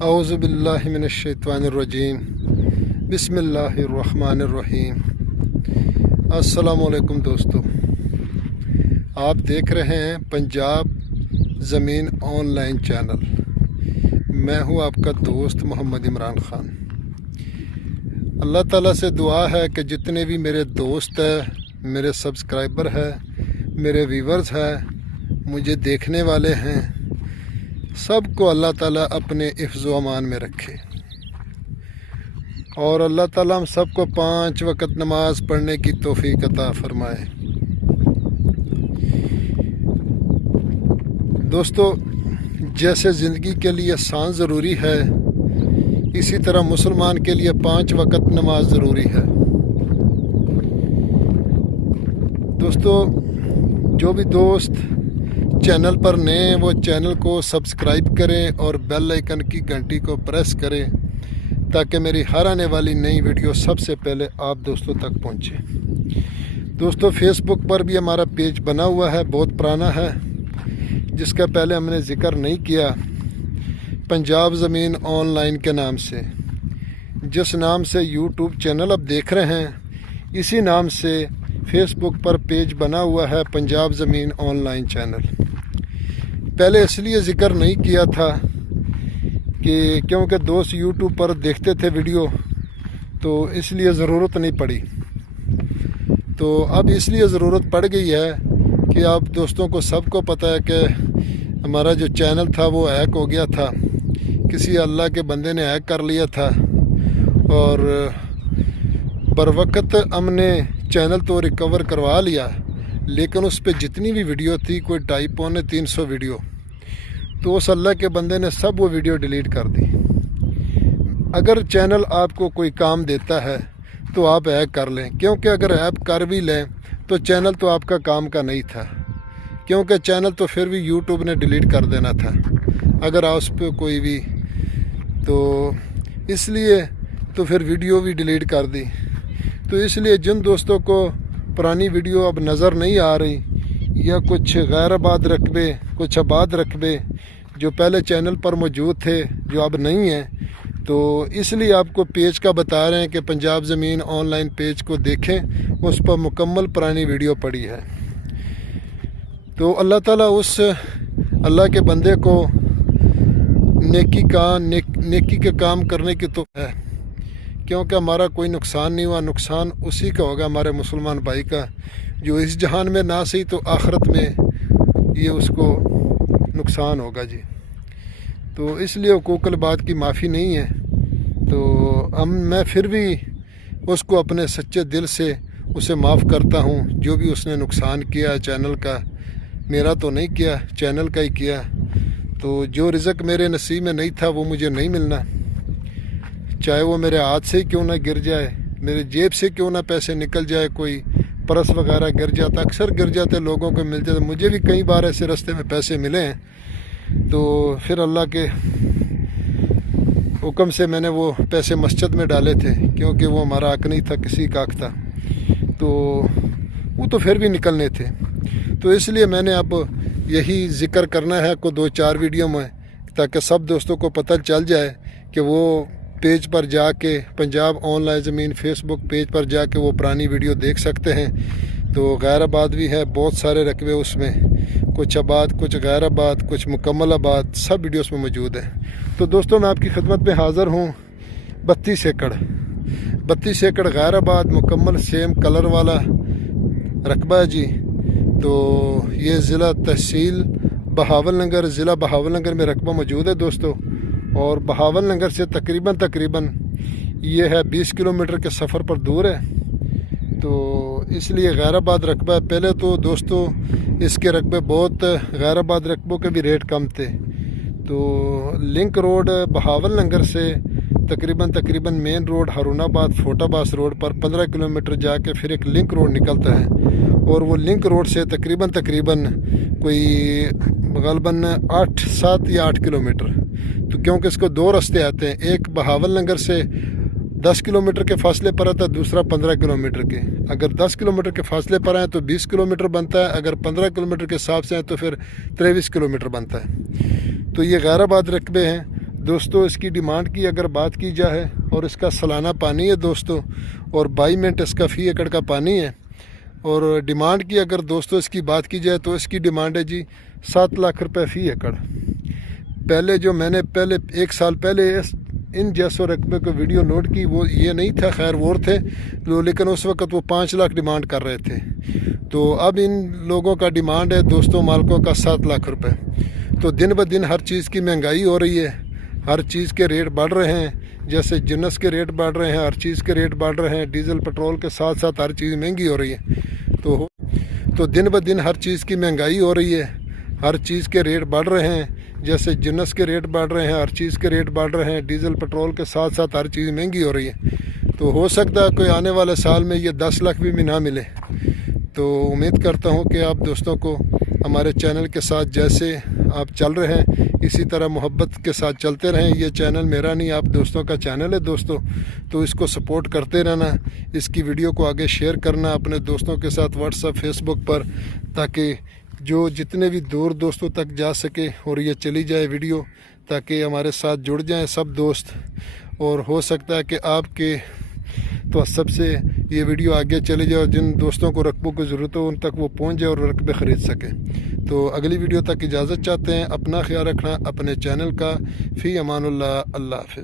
اعوذ باللہ من الشیطان الرجیم بسم اللہ الرحمن الرحیم۔ السلام علیکم دوستو، آپ دیکھ رہے ہیں پنجاب زمین آن لائن چینل۔ میں ہوں آپ کا دوست محمد عمران خان۔ اللہ تعالیٰ سے دعا ہے کہ جتنے بھی میرے دوست ہیں، میرے سبسکرائبر ہیں، میرے ویورز ہیں، مجھے دیکھنے والے ہیں، سب کو اللہ تعالیٰ اپنے حفظ و امان میں رکھے، اور اللہ تعالیٰ ہم سب کو 5 وقت نماز پڑھنے کی توفیق عطا فرمائے۔ دوستو، جیسے زندگی کے لیے سانس ضروری ہے، اسی طرح مسلمان کے لیے 5 وقت نماز ضروری ہے۔ دوستو، جو بھی دوست چینل پر نئے ہیں وہ چینل کو سبسکرائب کریں اور بیل آئیکن کی گھنٹی کو پریس کریں تاکہ میری ہر آنے والی نئی ویڈیو سب سے پہلے آپ دوستوں تک پہنچے۔ دوستو، فیس بک پر بھی ہمارا پیج بنا ہوا ہے، بہت پرانا ہے، جس کا پہلے ہم نے ذکر نہیں کیا، پنجاب زمین آن لائن کے نام سے۔ جس نام سے یوٹیوب چینل اب دیکھ رہے ہیں، اسی نام سے فیس بک پر پیج بنا ہوا ہے، پنجاب زمین آن لائن چینل۔ پہلے اس لیے ذکر نہیں کیا تھا کہ کیونکہ دوست یوٹیوب پر دیکھتے تھے ویڈیو، تو اس لیے ضرورت نہیں پڑی۔ تو اب اس لیے ضرورت پڑ گئی ہے کہ آپ دوستوں کو سب کو پتہ ہے کہ ہمارا جو چینل تھا وہ ہیک ہو گیا تھا، کسی اللہ کے بندے نے ہیک کر لیا تھا، اور بروقت ہم نے چینل تو ریکور کروا لیا، لیکن اس پہ جتنی بھی ویڈیو تھی، کوئی 250-300 ویڈیو، تو اس اللہ کے بندے نے سب وہ ویڈیو ڈیلیٹ کر دی۔ اگر چینل آپ کو کوئی کام دیتا ہے تو آپ ہیک کر لیں، کیونکہ اگر ہیک کر بھی لیں تو چینل تو آپ کا کام کا نہیں تھا، کیونکہ چینل تو پھر بھی یوٹیوب نے ڈیلیٹ کر دینا تھا اگر آپ اس پہ کوئی بھی، تو اس لیے تو پھر ویڈیو بھی ڈیلیٹ کر دی۔ تو اس لیے جن دوستوں کو پرانی ویڈیو اب نظر نہیں آ رہی، یا کچھ غیر آباد رقبے، کچھ آباد رقبے جو پہلے چینل پر موجود تھے جو اب نہیں ہیں، تو اس لیے آپ کو پیج کا بتا رہے ہیں کہ پنجاب زمین آن لائن پیج کو دیکھیں، اس پر مکمل پرانی ویڈیو پڑی ہے۔ تو اللہ تعالیٰ اس اللہ کے بندے کو نیکی کے کام کرنے کی تو ہے، کیونکہ ہمارا کوئی نقصان نہیں ہوا، نقصان اسی کا ہوگا، ہمارے مسلمان بھائی کا، جو اس جہان میں نہ صحیح تو آخرت میں یہ اس کو نقصان ہوگا جی۔ تو اس لیے حقوق العباد کی معافی نہیں ہے، تو میں پھر بھی اس کو اپنے سچے دل سے اسے معاف کرتا ہوں، جو بھی اس نے نقصان کیا چینل کا، میرا تو نہیں کیا، چینل کا ہی کیا۔ تو جو رزق میرے نصیب میں نہیں تھا وہ مجھے نہیں ملنا، چاہے وہ میرے ہاتھ سے کیوں نہ گر جائے، میرے جیب سے کیوں نہ پیسے نکل جائے، کوئی پرس وغیرہ گر جاتا، اکثر گر جاتے، لوگوں کو مل جاتے، مجھے بھی کئی بار ایسے رستے میں پیسے ملے ہیں، تو پھر اللہ کے حکم سے میں نے وہ پیسے مسجد میں ڈالے تھے، کیونکہ وہ ہمارا حق نہیں تھا، کسی کا حق تھا، تو وہ تو پھر بھی نکلنے تھے۔ تو اس لیے میں نے اب یہی ذکر کرنا ہے کو 2-4 ویڈیو میں، تاکہ سب دوستوں کو پتہ چل جائے کہ وہ پیج پر جا کے، پنجاب آن لائن زمین فیس بک پیج پر جا کے وہ پرانی ویڈیو دیکھ سکتے ہیں۔ تو غیر آباد بھی ہے، بہت سارے رقبے اس میں، کچھ آباد، کچھ غیر آباد، کچھ مکمل آباد، سب ویڈیو اس میں موجود ہیں۔ تو دوستوں، میں آپ کی خدمت میں حاضر ہوں 32 ایکڑ غیر آباد مکمل سیم کلر والا رقبہ ہے جی۔ تو یہ ضلع تحصیل بہاول نگر، ضلع بہاول نگر میں رقبہ موجود ہے دوستو، اور بہاول نگر سے تقریباً یہ ہے 20 کلومیٹر کے سفر پر دور ہے، تو اس لیے غیر آباد رقبہ ہے۔ پہلے تو دوستو اس کے رقبے بہت، غیر آباد رقبوں کے بھی ریٹ کم تھے، تو لنک روڈ بہاول نگر سے تقریباً مین روڈ ہارون آباد فوٹا باس روڈ پر 15 کلومیٹر جا کے پھر ایک لنک روڈ نکلتا ہے، اور وہ لنک روڈ سے تقریباً کوئی غالباً 7 یا 8 کلومیٹر، تو کیونکہ اس کو 2 راستے آتے ہیں، ایک بہاول نگر سے 10 کلومیٹر کے فاصلے پر آتا ہے، دوسرا 15 کلومیٹر کے۔ اگر 10 کلومیٹر کے فاصلے پر آئیں تو 20 کلومیٹر بنتا ہے، اگر 15 کلومیٹر کے حساب سے ہیں تو پھر 23 کلومیٹر بنتا ہے۔ تو یہ غیر آباد رقبے ہیں۔ دوستو اس کی ڈیمانڈ کی اگر بات کی جائے اور اس کا سالانہ پانی ہے دوستو اور 22 منٹ اس کا فی ایکڑ کا پانی ہے، اور ڈیمانڈ کی اگر دوستو اس کی بات کی جائے تو اس کی ڈیمانڈ ہے جی 7 لاکھ روپے فی ایکڑ۔ پہلے جو میں نے ایک سال پہلے ان جیسو رقبے کو ویڈیو نوٹ کی وہ یہ نہیں تھا، خیر وہ تھے لیکن اس وقت وہ 5 لاکھ ڈیمانڈ کر رہے تھے، تو اب ان لوگوں کا ڈیمانڈ ہے دوستوں مالکوں کا 7 لاکھ روپے۔ تو دن بہ دن ہر چیز کی مہنگائی ہو رہی ہے، ہر چیز کے ریٹ بڑھ رہے ہیں، جیسے جنس کے ریٹ بڑھ رہے ہیں، ہر چیز کے ریٹ بڑھ رہے ہیں، ڈیزل پٹرول کے ساتھ ساتھ ہر چیز مہنگی ہو رہی ہے۔ تو دن بہ دن ہر چیز کی مہنگائی ہو رہی ہے، ہر چیز کے ریٹ بڑھ رہے ہیں، جیسے جنس کے ریٹ بڑھ رہے ہیں، ہر چیز کے ریٹ بڑھ رہے ہیں، ڈیزل پٹرول کے ساتھ ساتھ ہر چیز مہنگی ہو رہی ہے۔ تو ہو سکتا ہے کوئی آنے والے سال میں یہ 10 لاکھ بھی نہ ملے۔ تو امید کرتا ہوں کہ آپ دوستوں کو ہمارے چینل کے ساتھ جیسے آپ چل رہے ہیں اسی طرح محبت کے ساتھ چلتے رہیں۔ یہ چینل میرا نہیں، آپ دوستوں کا چینل ہے دوستو، تو اس کو سپورٹ کرتے رہنا، اس کی ویڈیو کو آگے شیئر کرنا اپنے دوستوں کے ساتھ واٹس ایپ فیس بک پر، تاکہ جو جتنے بھی دور دوستوں تک جا سکے اور یہ چلی جائے ویڈیو، تاکہ ہمارے ساتھ جڑ جائیں سب دوست، اور ہو سکتا ہے کہ آپ کے تو سب سے یہ ویڈیو آگے چلے جائے اور جن دوستوں کو رقبوں کی ضرورت ہو ان تک وہ پہنچ جائے اور رقبے خرید سکیں۔ تو اگلی ویڈیو تک اجازت چاہتے ہیں، اپنا خیال رکھنا، اپنے چینل کا۔ فی امان اللہ، اللہ حافظ۔